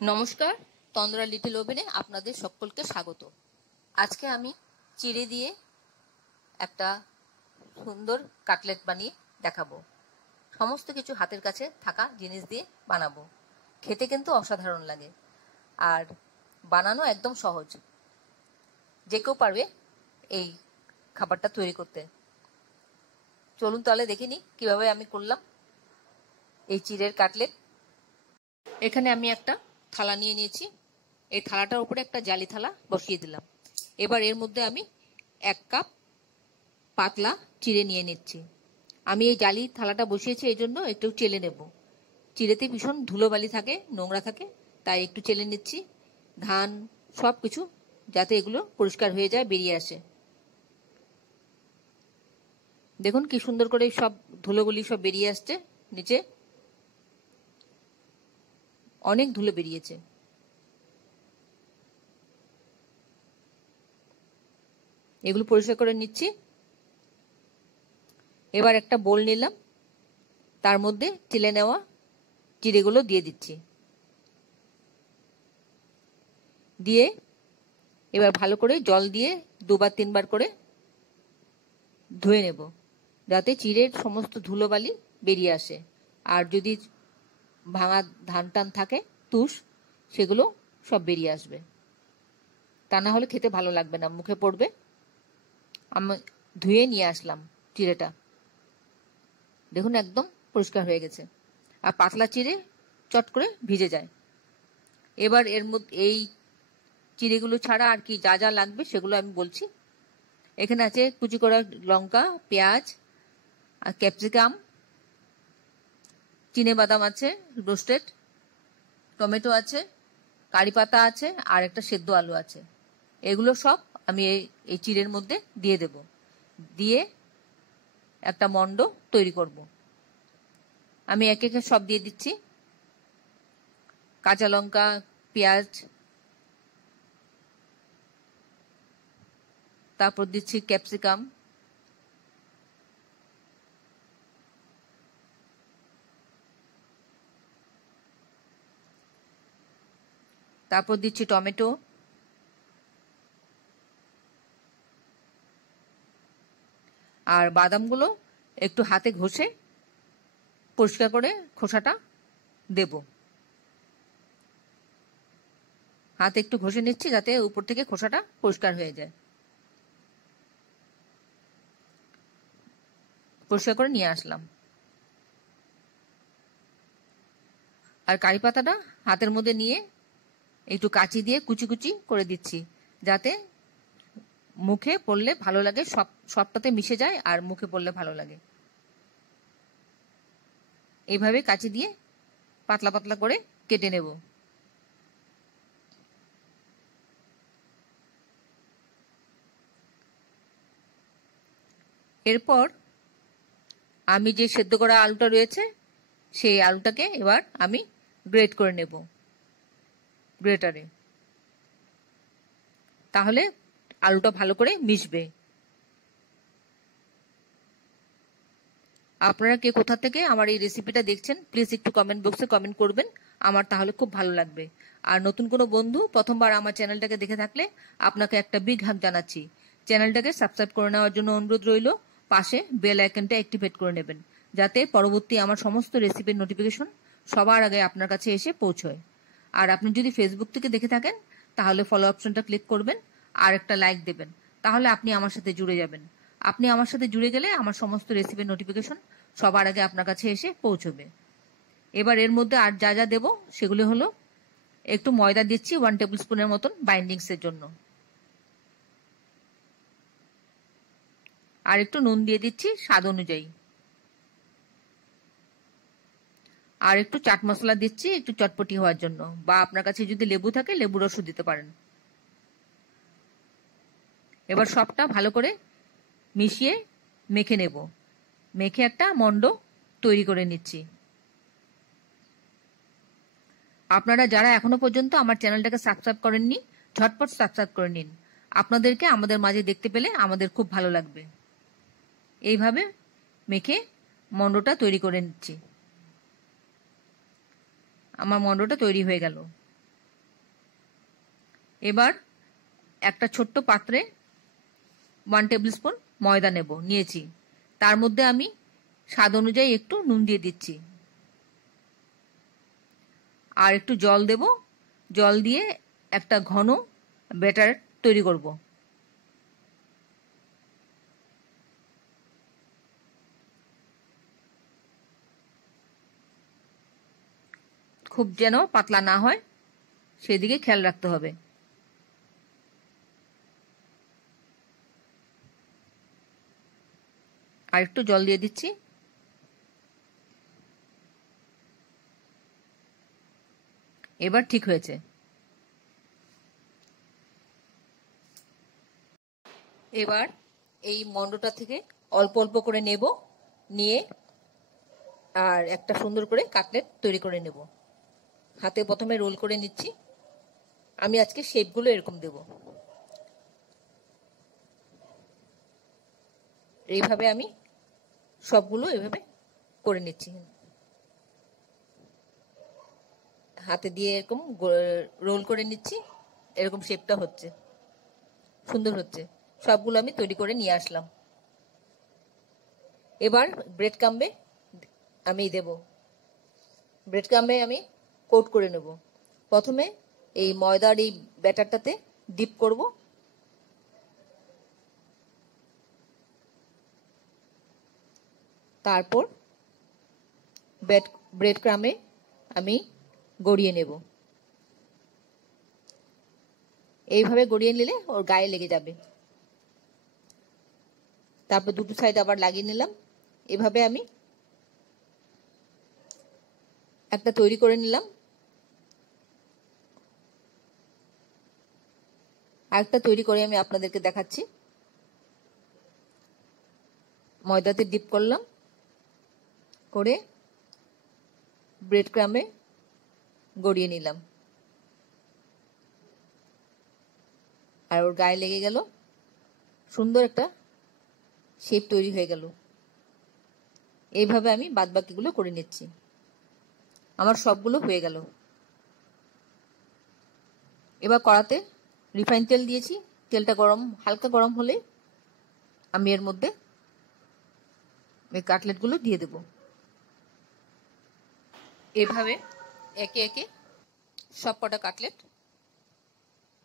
নমস্কার, তন্দ্রা লিটল ওভেনে আপনাদের সকলকে স্বাগত। আজকে আমি চিড়ে দিয়ে একটা সুন্দর কাটলেট বানিয়ে দেখাবো। সমস্ত কিছু হাতের কাছে থাকা জিনিস দিয়ে বানাবো। খেতে কিন্তু অসাধারণ লাগে আর বানানো একদম সহজ। যে কেউ পারবে এই খাবারটা তৈরি করতে। চলুন তাহলে দেখে নিই কিভাবে আমি করলাম এই চিড়ের কাটলেট। এখানে আমি একটা থালা নিয়ে নিয়েছি। এই থালাটার উপরে একটা জালি থালা বসিয়ে দিলাম। এবার এর মধ্যে আমি 1 কাপ পাতলা চিড়ে নিয়ে নিচ্ছি। আমি এই জালি থালাটা বসিয়েছি এই জন্য একটু চেলে নেব। চিড়েতে ভীষণ ধুলোবালি থাকে, নোংরা থাকে, তাই একটু চেলে নিচ্ছি। ধান সব কিছু যাতে এগুলো পরিষ্কার হয়ে যায়, বেরিয়ে আসে। দেখুন কি সুন্দর করে সব ধুলোগুলি সব বেরিয়ে আসছে। নিচে অনেক ধুলো বেরিয়েছে। এগুলো পরিষ্কার করে নিচ্ছি। এবার একটা বোল নিলাম, তার মধ্যে চেলে নেওয়া চিড়েগুলো দিয়ে দিচ্ছি। দিয়ে এবার ভালো করে জল দিয়ে 2-3 বার করে ধুয়ে নেব, যাতে চিড়ের সমস্ত ধুলোবালি বেরিয়ে আসে। আর যদি ভাঙা ধান টান থাকে, তুষ, সেগুলো সব বেরিয়ে আসবে। তা না হলে খেতে ভালো লাগবে না, মুখে পড়বে। আমি ধুয়ে নিয়ে আসলাম চিড়েটা। দেখুন একদম পরিষ্কার হয়ে গেছে। আর পাতলা চিড়ে চট করে ভিজে যায়। এবার এর মধ্যে এই চিড়েগুলো ছাড়া আর কি যা যা লাগবে সেগুলো আমি বলছি। এখানে আছে কুচি করা লঙ্কা, পেঁয়াজ আর ক্যাপসিকাম, চিনেবাদাম আছে রোস্টেড, টমেটো আছে, কারি পাতা আছে, আর একটা সেদ্ধ আলু আছে। এগুলো সব আমি এই চিড়ের মধ্যে দিয়ে দেব। দিয়ে একটা মন্ড তৈরি করব। আমি একে একে সব দিয়ে দিচ্ছি। কাঁচা লঙ্কা, পেঁয়াজ, তারপর দিচ্ছি ক্যাপসিকাম, তারপর দিচ্ছি টমেটো, আর বাদামগুলো একটু হাতে ঘষে পরিষ্কার করে খোসাটা দেব। হাতে একটু ঘষে নিচ্ছি যাতে উপর থেকে খোসাটা পরিষ্কার হয়ে যায়। পরিষ্কার করে নিয়ে আসলাম। আর কারি পাতাটা হাতের মধ্যে নিয়ে একটু কাঁচি দিয়ে কুচি কুচি করে দিচ্ছি, যাতে মুখে পড়লে ভালো লাগে, সবটাতে মিশে যায় আর মুখে পড়লে ভালো লাগে। এইভাবে কাঁচি দিয়ে পাতলা পাতলা করে কেটে নেব। এরপর আমি যে সেদ্ধ করা আলুটা রয়েছে সেই আলুটাকে এবার আমি গ্রেট করে নেব গ্রেটারে। তাহলে আলুটা ভালো করে মিশবে। আপনারা কে কোথা থেকে আমার এই রেসিপিটা দেখছেন প্লিজ একটু কমেন্ট বক্সে কমেন্ট করবেন, আমার তাহলে খুব ভালো লাগবে। আর নতুন কোনো বন্ধু প্রথমবার আমার চ্যানেলটাকে দেখে থাকলে আপনাকে একটা বিগ হাগ জানাচ্ছি। চ্যানেলটাকে সাবস্ক্রাইব করে নেওয়ার জন্য অনুরোধ রইল। পাশে বেল আইকনটা অ্যাক্টিভেট করে নেবেন, যাতে পরবর্তী আমার সমস্ত রেসিপির নোটিফিকেশন সবার আগে আপনার কাছে এসে পৌঁছয়। আর আপনি যদি ফেসবুক থেকে দেখে থাকেন তাহলে ফলো অপশনটা ক্লিক করবেন আর একটা লাইক দেবেন, তাহলে আপনি আমার সাথে জুড়ে যাবেন। আপনি আমার সাথে জুড়ে গেলে আমার সমস্ত রেসিপির নোটিফিকেশন সবার আগে আপনার কাছে এসে পৌঁছবে। এবার এর মধ্যে আর যা যা দেব সেগুলো হলো, একটু ময়দা দিচ্ছি 1 টেবিল স্পুনের মতন বাইন্ডিংসের জন্য, আর একটু নুন দিয়ে দিচ্ছি স্বাদ অনুযায়ী, আর একটু চাট মশলা দিচ্ছি একটু চটপটি হওয়ার জন্য, বা আপনার কাছে যদি লেবু থাকে লেবু রসও দিতে পারেন। এবার সবটা ভালো করে মিশিয়ে মেখে নেব। মেখে একটা মন্ড তৈরি করে নিচ্ছি। আপনারা যারা এখনো পর্যন্ত আমার চ্যানেলটাকে সাবস্ক্রাইব করেননি ঝটপট সাবস্ক্রাইব করে নিন। আপনাদেরকে আমাদের মাঝে দেখতে পেলে আমাদের খুব ভালো লাগবে। এইভাবে মেখে মন্ডটা তৈরি করে নিচ্ছি। আমার মন্ডটা তৈরি হয়ে গেল। এবার একটা ছোট্ট পাত্রে 1 টেবিল স্পুন ময়দা নিয়েছি। তার মধ্যে আমি স্বাদ অনুযায়ী একটু নুন দিয়ে দিচ্ছি, আর একটু জল দেব। জল দিয়ে একটা ঘন ব্যাটার তৈরি করব। খুব যেন পাতলা না হয় সেদিকে খেয়াল রাখতে হবে। আর একটু জল দিয়ে দিচ্ছি। এবার ঠিক হয়েছে। এবার এই মন্ডটা থেকে অল্প অল্প করে নেব, নিয়ে আর একটা সুন্দর করে কাটলেট তৈরি করে নেব। হাতে প্রথমে রোল করে নিচ্ছি। আমি আজকে শেপগুলো এরকম দেব। এইভাবে আমি সবগুলো এভাবে করে নিচ্ছি। হাতে দিয়ে এরকম রোল করে নিচ্ছি। এরকম শেপটা হচ্ছে, সুন্দর হচ্ছে। সবগুলো আমি তৈরি করে নিয়ে আসলাম। এবার ব্রেড ক্রাম্বে আমি দেব। ব্রেড ক্রাম্বে আমি কোট করে নেব। প্রথমে এই ময়দার এই ব্যাটারটাতে ডিপ করব। তারপর ব্রেড ক্রামে আমি গড়িয়ে নেব। এইভাবে গড়িয়ে নিলে ওর গায়ে লেগে যাবে। তারপর দুটো সাইড আবার লাগিয়ে নিলাম। এভাবে আমি একটা তৈরি করে নিলাম। আরেকটা তৈরি করে আমি আপনাদেরকে দেখাচ্ছি। ময়দাতে ডিপ করলাম, করে ব্রেড ক্রামে গড়িয়ে নিলাম, আর ওর গায়ে লেগে গেল। সুন্দর একটা শেপ তৈরি হয়ে গেল। এইভাবে আমি বাদবাকিগুলো করে নিচ্ছি। আমার সবগুলো হয়ে গেল। এবার কড়াতে রিফাইন তেল দিয়েছি। তেলটা হালকা গরম হলে আমি এর মধ্যে এই কাটলেটগুলো দিয়ে দেব। এভাবে একে একে সব কটা কাটলেট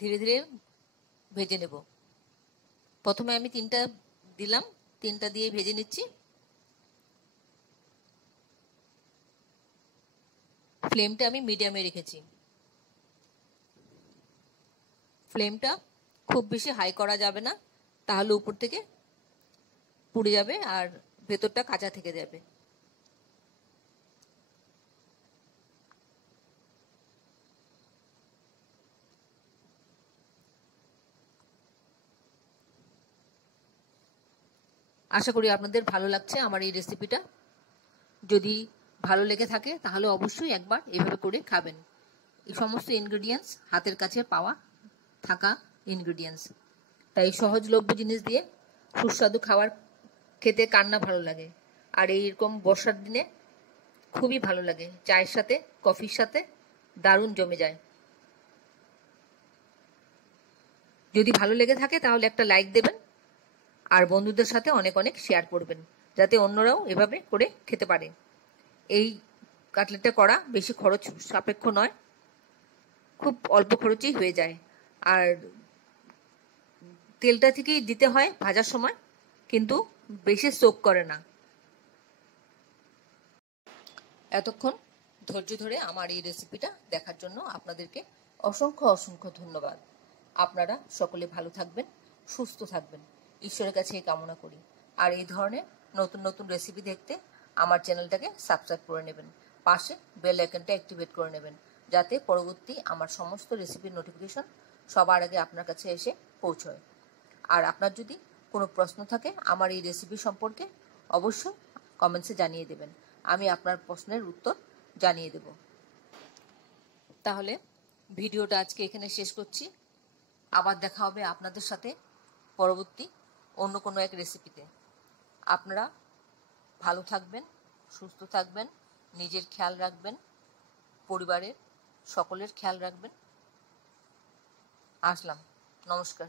ধীরে ধীরে ভেজে নেব। প্রথমে আমি 3টা দিলাম, 3টা দিয়ে ভেজে নিচ্ছি। ফ্লেমটা আমি মিডিয়ামে রেখেছি। ফ্লেমটা খুব বেশি হাই করা যাবে না, তাহলে উপর থেকে পুড়ে যাবে আর ভেতরটা কাঁচা থেকে যাবে। আশা করি আপনাদের ভালো লাগছে আমার এই রেসিপিটা। যদি ভালো লেগে থাকে তাহলে অবশ্যই একবার এইভাবে করে খাবেন। এই সমস্ত ইনগ্রেডিয়েন্টস হাতের কাছে পাওয়া থাকা ইনগ্রেডিয়েন্টস, তাই সহজলভ্য জিনিস দিয়ে সুস্বাদু খাবার খেতে কার না ভালো লাগে। আর এইরকম বর্ষার দিনে খুবই ভালো লাগে, চায়ের সাথে কফির সাথে দারুণ জমে যায়। যদি ভালো লেগে থাকে তাহলে একটা লাইক দেবেন, আর বন্ধুদের সাথে অনেক অনেক শেয়ার করবেন, যাতে অন্যরাও এভাবে করে খেতে পারে। এই কাটলেটটা করা বেশি খরচ সাপেক্ষ নয়, খুব অল্প খরচেই হয়ে যায়। আর তেলটা থেকেই দিতে হয় ভাজার সময়, কিন্তু বেশি সোক করে না। এতক্ষণ ধৈর্য ধরে আমার এই রেসিপিটা দেখার জন্য আপনাদেরকে অসংখ্য অসংখ্য ধন্যবাদ। আপনারা সকলে ভালো থাকবেন, সুস্থ থাকবেন, ঈশ্বরের কাছে এই কামনা করি। আর এই ধরনের নতুন নতুন রেসিপি দেখতে আমার চ্যানেলটাকে সাবস্ক্রাইব করে নেবেন, পাশে বেল আইকনটা অ্যাক্টিভেট করে নেবেন, যাতে পরবর্তী আমার সমস্ত রেসিপির নোটিফিকেশন সবার আগে আপনার কাছে এসে পৌঁছয়। আর আপনার যদি কোনো প্রশ্ন থাকে আমার এই রেসিপি সম্পর্কে, অবশ্যই কমেন্টসে জানিয়ে দেবেন। আমি আপনার প্রশ্নের উত্তর জানিয়ে দেব। তাহলে ভিডিওটা আজকে এখানে শেষ করছি। আবার দেখা হবে আপনাদের সাথে পরবর্তী অন্য কোনো এক রেসিপিতে। আপনারা ভালো থাকবেন, সুস্থ থাকবেন, নিজের খেয়াল রাখবেন, পরিবারের সকলের খেয়াল রাখবেন। আসলাম। নমস্কার।